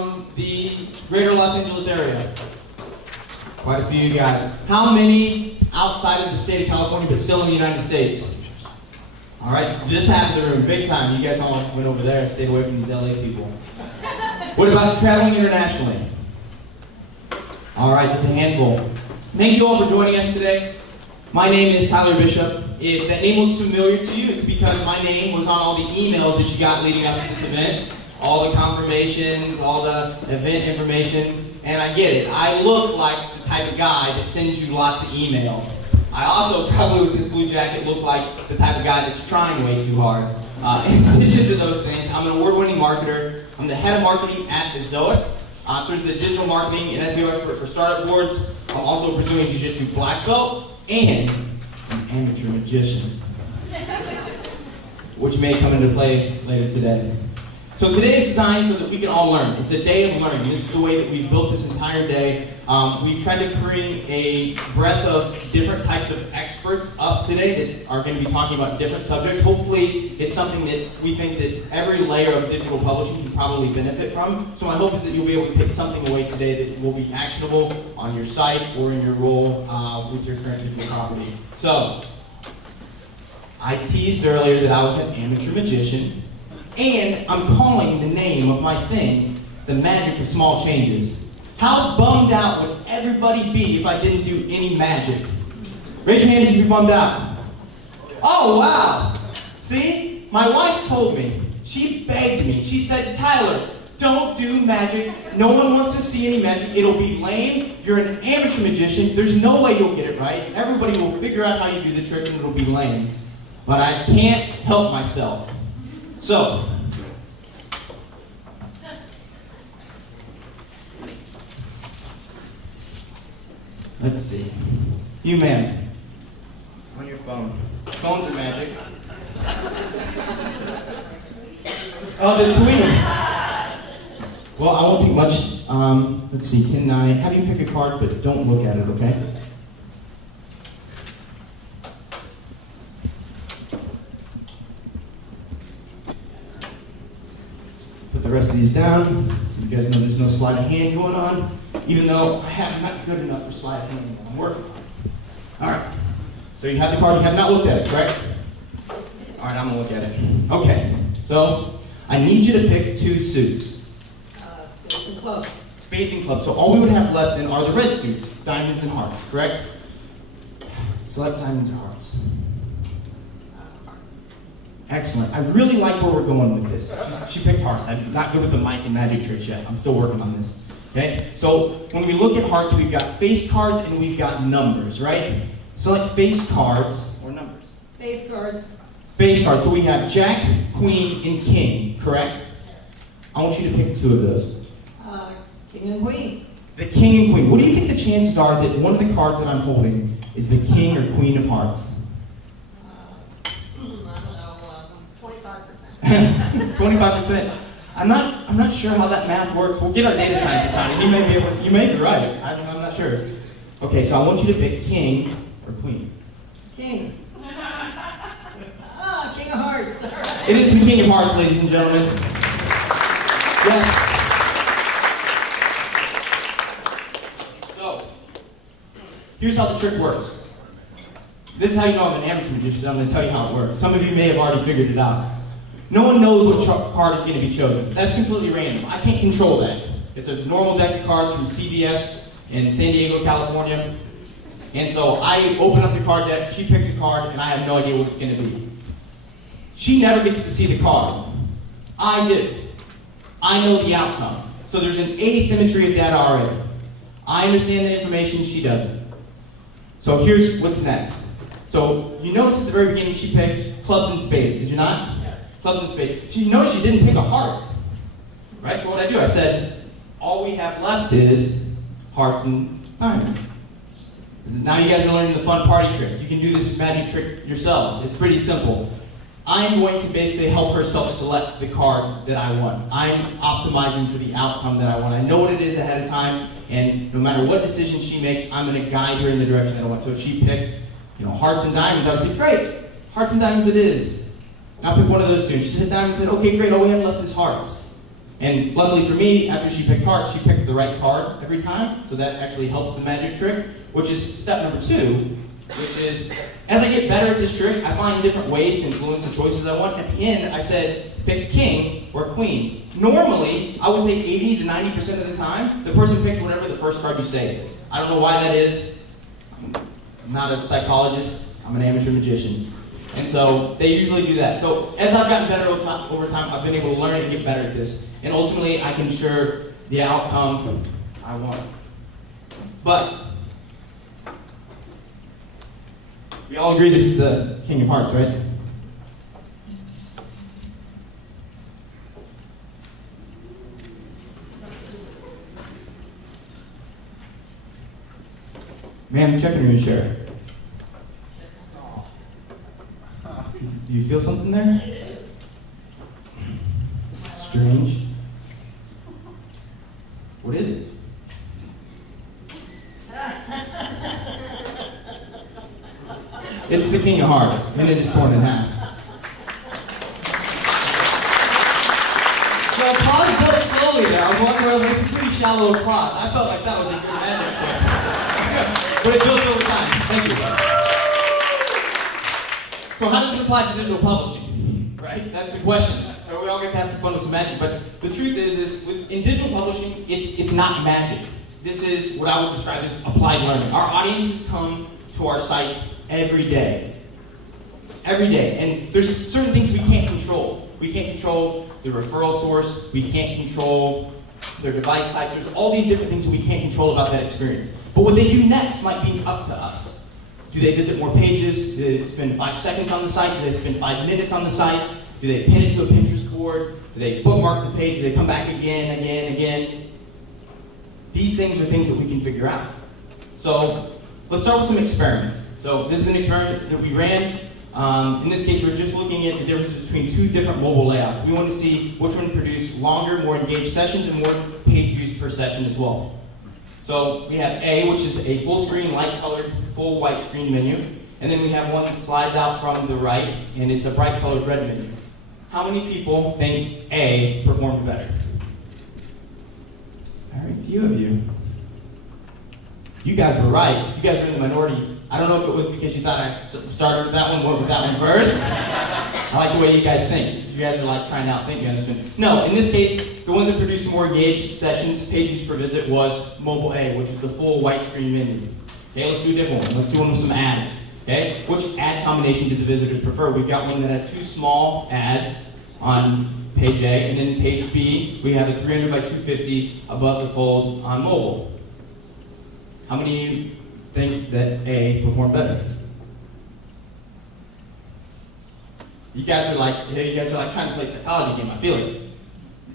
from the greater Los Angeles area? Quite a few of you guys. How many outside of the state of California but still in the United States? All right, this half of the room, big time. You guys all went over there and stayed away from these LA people. What about traveling internationally? All right, just a handful. Thank you all for joining us today. My name is Tyler Bishop. If that name looks familiar to you, it's because my name was on all the emails that you got leading up to this event, all the confirmations, all the event information, and I get it. I look like the type of guy that sends you lots of emails. I also probably with this blue jacket look like the type of guy that's trying way too hard. In addition to those things, I'm an award-winning marketer. I'm the head of marketing at Ezoic. So as a digital marketing and SEO expert for startup boards. I'm also pursuing Jiu-Jitsu black belt and an amateur magician, which may come into play later today. So today is designed so that we can all learn. It's a day of learning. This is the way that we've built this entire day. We've tried to bring a breadth of different types of experts up today that are going to be talking about different subjects. Hopefully, it's something that we think that every layer of digital publishing can probably benefit from. So my hope is that you'll be able to take something away today that will be actionable on your site or in your role with your current digital property. So, I teased earlier that I was an amateur magician. And I'm calling the name of my thing, The Magic of Small Changes. How bummed out would everybody be if I didn't do any magic? Raise your hand if you're bummed out. Oh, wow. See? My wife told me. She begged me. She said, Tyler, don't do magic. No one wants to see any magic. It'll be lame. You're an amateur magician. There's no way you'll get it right. Everybody will figure out how you do the trick and it'll be lame. But I can't help myself. So, let's see. You, ma'am, on your phone. Phones are magic. Oh, the tweet. Well, I won't take much. Let's see. Can I have you pick a card, but don't look at it, okay? Put the rest of these down, so you guys know there's no sleight of hand going on, even though I'm not good enough for sleight of hand. I'm working on it. All right, so you have the card, you have not looked at it, correct? All right, I'm gonna look at it. Okay, so I need you to pick two suits. Spades and clubs. Spades and clubs, so all we would have left then are the red suits, diamonds and hearts, correct? Select diamonds or hearts. Excellent. I really like where we're going with this. She picked hearts. I'm not good with the mic and magic tricks yet. I'm still working on this. Okay? So when we look at hearts, we've got face cards and we've got numbers, right? Select face cards or numbers. Face cards. Face cards. So we have Jack, Queen, and King, correct? I want you to pick two of those. King and Queen. The King and Queen. What do you think the chances are that one of the cards that I'm holding is the King or Queen of Hearts? 25%. I'm not sure how that math works. We'll get our data scientist on it. He may be able. You may be right. I'm not sure. Okay, so I want you to pick King or Queen. King. King of Hearts. It is the King of Hearts, ladies and gentlemen. Yes. So, here's how the trick works. This is how you know I'm an amateur magician. I'm going to tell you how it works. Some of you may have already figured it out. No one knows what card is going to be chosen. That's completely random. I can't control that. It's a normal deck of cards from CVS in San Diego, California. And so I open up the card deck, she picks a card, and I have no idea what it's going to be. She never gets to see the card. I do. I know the outcome. So there's an asymmetry of data already. I understand the information, she doesn't. So here's what's next. So you notice at the very beginning she picked clubs and spades, did you not? Clubs and spades. So you notice she didn't pick a heart. Right? So what I do, I said, all we have left is hearts and diamonds. Now you guys are learning the fun party trick. You can do this magic trick yourselves. It's pretty simple. I'm going to basically help her self-select the card that I want. I'm optimizing for the outcome that I want. I know what it is ahead of time, and no matter what decision she makes, I'm going to guide her in the direction that I want. So if she picked, hearts and diamonds, I would say, great, hearts and diamonds it is. Now pick one of those two. She said diamonds, said, okay, great, all we have left is hearts. And luckily for me, after she picked cards, she picked the right card every time, so that actually helps the magic trick, which is step number 2, which is, as I get better at this trick, I find different ways to influence the choices I want. At the end, I said, pick king or queen. Normally, I would say 80 to 90% of the time, the person picks whatever the first card you say is. I don't know why that is. I'm not a psychologist, I'm an amateur magician. And so they usually do that. So as I've gotten better over time, I've been able to learn and get better at this. And ultimately, I can ensure the outcome I want. But we all agree this is the King of Hearts, right? Ma'am, check on your share. Do you feel something there? That's strange. What is it? It's the King of Hearts, and it is torn in half. So applause goes slowly there. I'm wondering, it's a pretty shallow applause. I felt like that was a good magic trick. But it builds over time. Thank you. So how does this apply to digital publishing? Right? That's the question. So we all get to have some fun with some magic, but the truth is in digital publishing, it's not magic. This is what I would describe as applied learning. Our audiences come to our sites every day. Every day. And there's certain things we can't control. We can't control the referral source. We can't control their device type. There's all these different things that we can't control about that experience. But what they do next might be up to us. Do they visit more pages? Do they spend 5 seconds on the site? Do they spend 5 minutes on the site? Do they pin it to a Pinterest board? Do they bookmark the page? Do they come back again? These things are things that we can figure out. So let's start with some experiments. So this is an experiment that we ran. In this case, we're just looking at the differences between 2 different mobile layouts. We want to see which one produce longer, more engaged sessions and more page views per session as well. So we have A, which is a full screen, light-colored, full white screen menu. And then we have one that slides out from the right, and it's a bright-colored red menu. How many people think A performed better? Very few of you. You guys were right. You guys were in the minority. I don't know if it was because you thought I started with that one, went with that one first. I like the way you guys think. You guys are like trying to outthink me on this one. No, in this case, the ones that produced more engaged sessions, page views per visit, was mobile A, which is the full white screen menu. Okay, let's do a different one. Let's do one with some ads. Okay, which ad combination did the visitors prefer? We've got one that has 2 small ads on page A, and then page B, we have a 300 by 250 above the fold on mobile. How many of you think that A performed better? You guys are like trying to play psychology game, I feel it.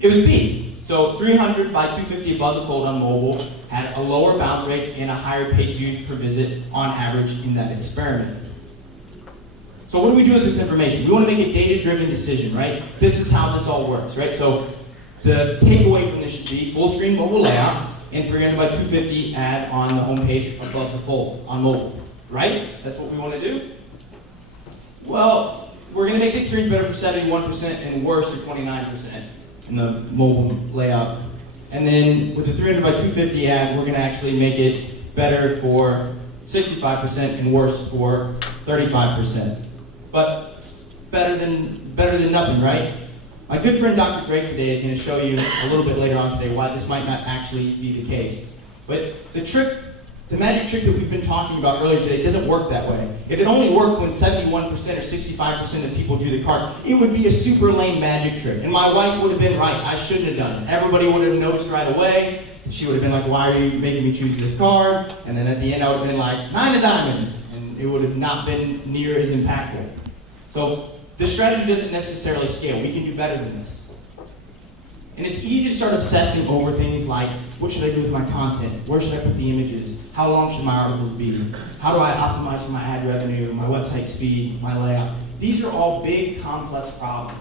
It was B. So 300 by 250 above the fold on mobile had a lower bounce rate and a higher page views per visit on average in that experiment. So what do we do with this information? We want to make a data-driven decision, right? This is how this all works, right? So the takeaway from this should be full screen mobile layout and 300 by 250 ad on the home page above the fold on mobile, right? That's what we want to do? Well, we're going to make the experience better for 71% and worse for 29% in the mobile layout. And then with the 300 by 250 ad, we're going to actually make it better for 65% and worse for 35%. But it's better than nothing, right? My good friend Dr. Greg today is going to show you a little bit later on today why this might not actually be the case. But the magic trick that we've been talking about earlier today doesn't work that way. If it only worked when 71% or 65% of people drew the card, it would be a super lame magic trick. And my wife would have been right. I shouldn't have done it. Everybody would have noticed right away. She would have been like, why are you making me choose this card? And then at the end I would have been like, 9 of diamonds. And it would have not been near as impactful. So the strategy doesn't necessarily scale. We can do better than this. And it's easy to start obsessing over things like, what should I do with my content? Where should I put the images? How long should my articles be? How do I optimize for my ad revenue, my website speed, my layout? These are all big, complex problems.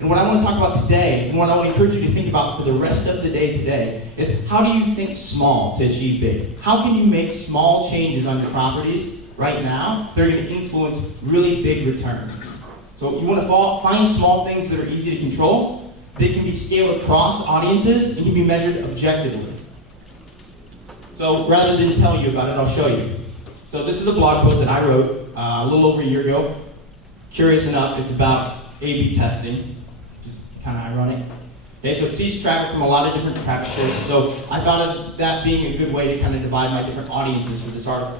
And what I want to talk about today, and what I want to encourage you to think about for the rest of the day today, is how do you think small to achieve big? How can you make small changes on your properties right now that are going to influence really big returns? So you want to find small things that are easy to control, that can be scaled across audiences and can be measured objectively. So rather than tell you about it, I'll show you. So this is a blog post that I wrote a little over a year ago. Curious enough, it's about A/B testing, just kind of ironic. Okay, so it sees traffic from a lot of different traffic sources. So I thought of that being a good way to kind of divide my different audiences for this article.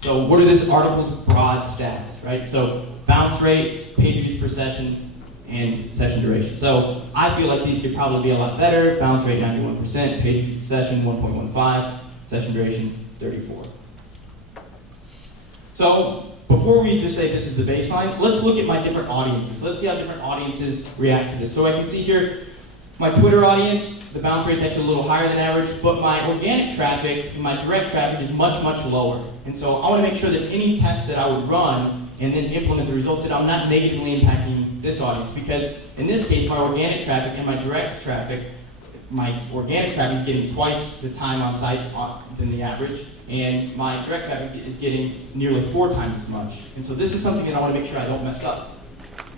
So what are this article's broad stats, right? So bounce rate, page views per session, and session duration. So I feel like these could probably be a lot better. Bounce rate 91%, page views per session 1.15, session duration 34. So before we just say this is the baseline, let's look at my different audiences. Let's see how different audiences react to this. So I can see here, my Twitter audience, the bounce rate's actually a little higher than average, but my organic traffic and my direct traffic is much, much lower. And so I want to make sure that any test that I would run and then implement the results, that I'm not negatively impacting this audience. Because in this case, my organic traffic and my direct traffic, my organic traffic is getting twice the time on site than the average, and my direct traffic is getting nearly 4 times as much. And so this is something that I want to make sure I don't mess up.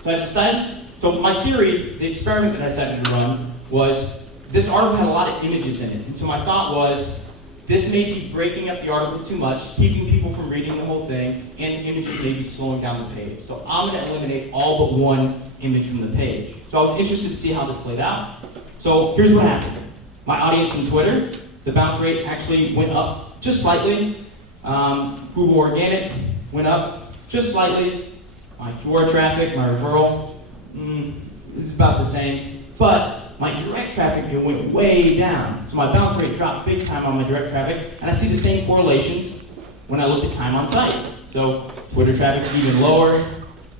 So I decided, so my theory, the experiment that I decided to run was, this article had a lot of images in it. And so my thought was, this may be breaking up the article too much, keeping people from reading the whole thing, and the images may be slowing down the page. So I'm going to eliminate all but one image from the page. So I was interested to see how this played out. So here's what happened. My audience from Twitter, the bounce rate actually went up just slightly. Google Organic went up just slightly. My keyword traffic, my referral, is about the same. But my direct traffic, it went way down. So my bounce rate dropped big time on my direct traffic. And I see the same correlations when I look at time on site. So Twitter traffic even lower,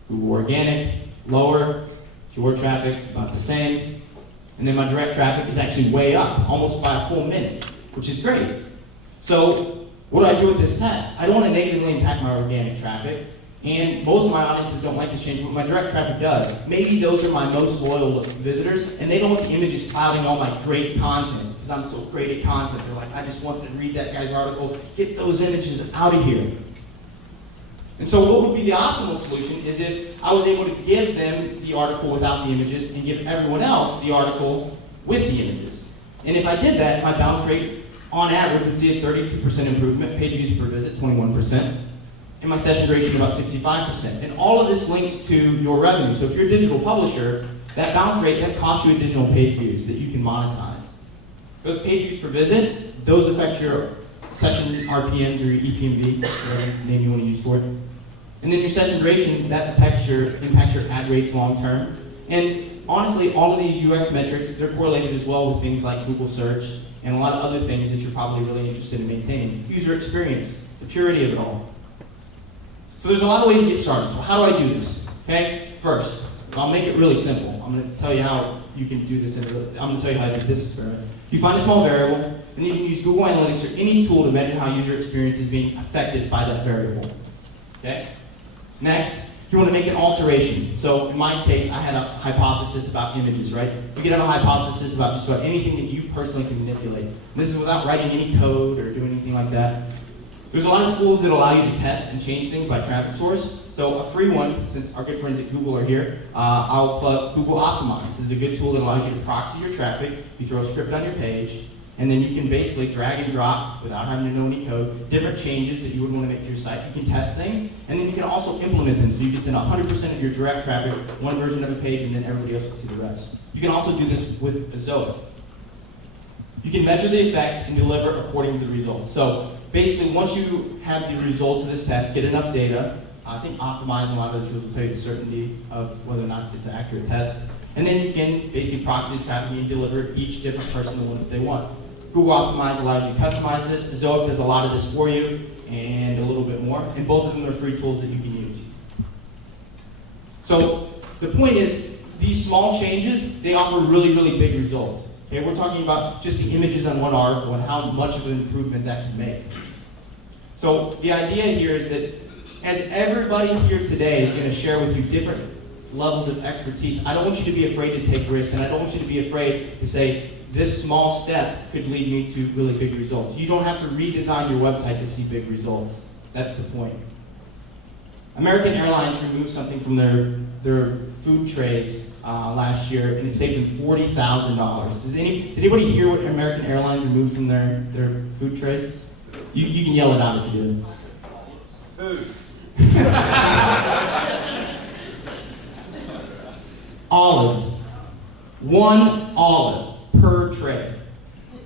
Google Organic lower, keyword traffic about the same. And then my direct traffic is actually way up, almost by a full minute, which is great. So what do I do with this test? I don't want to negatively impact my organic traffic, and most of my audiences don't like this change, but my direct traffic does. Maybe those are my most loyal visitors, and they don't want the images clouding all my great content, because I'm so great at content. They're like, I just want to read that guy's article, get those images out of here. And so what would be the optimal solution is if I was able to give them the article without the images and give everyone else the article with the images. And if I did that, my bounce rate on average would see a 32% improvement, page views per visit 21%, and my session duration about 65%. And all of this links to your revenue. So if you're a digital publisher, that bounce rate, that costs you additional page views that you can monetize. Those page views per visit, those affect your session RPMs or your EPMV, whatever name you want to use for it. And then your session duration, that impacts your ad rates long term. And honestly, all of these UX metrics, they're correlated as well with things like Google search and a lot of other things that you're probably really interested in maintaining. User experience, the purity of it all. So there's a lot of ways to get started. So how do I do this? Okay, first, I'll make it really simple. I'm going to tell you how you can do this. I'm going to tell you how to do this experiment. You find a small variable, and then you can use Google Analytics or any tool to measure how user experience is being affected by that variable. Okay? Next, you want to make an alteration. So in my case, I had a hypothesis about images, right? You can have a hypothesis about just about anything that you personally can manipulate. And this is without writing any code or doing anything like that. There's a lot of tools that allow you to test and change things by traffic source. So a free one, since our good friends at Google are here, I'll plug Google Optimize. This is a good tool that allows you to proxy your traffic. You throw a script on your page, and then you can basically drag and drop, without having to know any code, different changes that you would want to make to your site. You can test things, and then you can also implement them. So you can send 100% of your direct traffic, one version of a page, and then everybody else can see the rest. You can also do this with Ezoic. You can measure the effects and deliver according to the results. So basically, once you have the results of this test, get enough data, I think Optimize and a lot of the tools will tell you the certainty of whether or not it's an accurate test. And then you can basically proxy the traffic and deliver each different person the ones that they want. Google Optimize allows you to customize this. Ezoic does a lot of this for you, and a little bit more. And both of them are free tools that you can use. So the point is, these small changes, they offer really, really big results. Okay, we're talking about just the images on one article and how much of an improvement that can make. So the idea here is that as everybody here today is going to share with you different levels of expertise, I don't want you to be afraid to take risks, and I don't want you to be afraid to say, this small step could lead me to really big results. You don't have to redesign your website to see big results. That's the point. American Airlines removed something from their food trays last year, and it saved them $40,000. Did anybody hear what American Airlines removed from their food trays? You can yell it out if you do. Food. Olives. One olive per tray.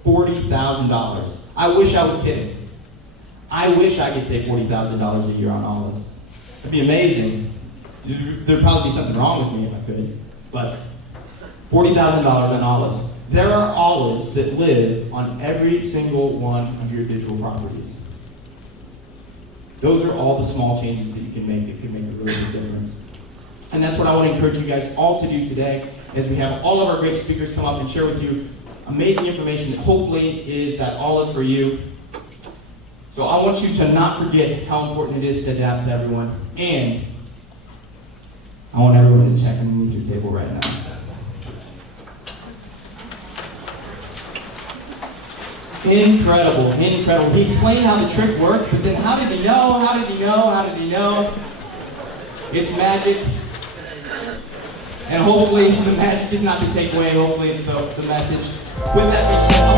$40,000. I wish I was kidding. I wish I could save $40,000 a year on olives. It'd be amazing. There'd probably be something wrong with me if I could. But $40,000 on olives. There are olives that live on every single one of your digital properties. Those are all the small changes that you can make that could make a really big difference. And that's what I want to encourage you guys all to do today, as we have all of our great speakers come up and share with you amazing information that hopefully is that olive for you. So I want you to not forget how important it is to adapt to everyone, and I want everyone to check underneath your table right now. Incredible, incredible. He explained how the trick works, but then how did he know? How did he know? How did he know? It's magic. And hopefully the magic is not the takeaway. Hopefully it's the message. With that being said,